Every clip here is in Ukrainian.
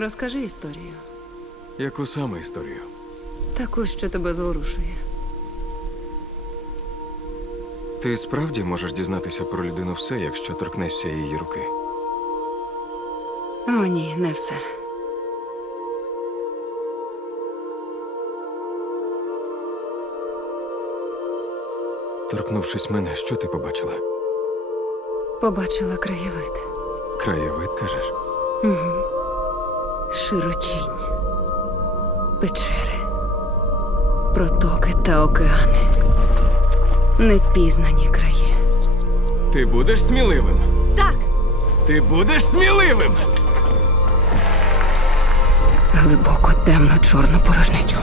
Розкажи історію. Яку саме історію? Таку, що тебе зворушує. Ти справді можеш дізнатися про людину все, якщо торкнешся її руки. О, ні, не все. Торкнувшись мене, що ти побачила? Побачила краєвид. Краєвид кажеш? Угу широчінь, печери, протоки та океани, непізнані краї. Ти будеш сміливим? Так. Ти будеш сміливим. Глибоко темно чорну порожнечу.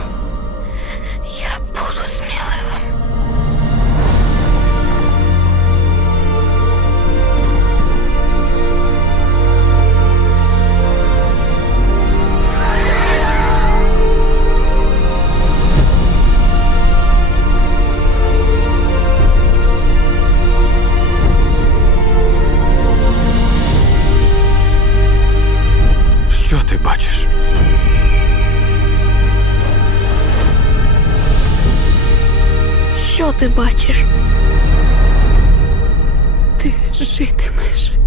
Що ти бачиш? Ти житимеш.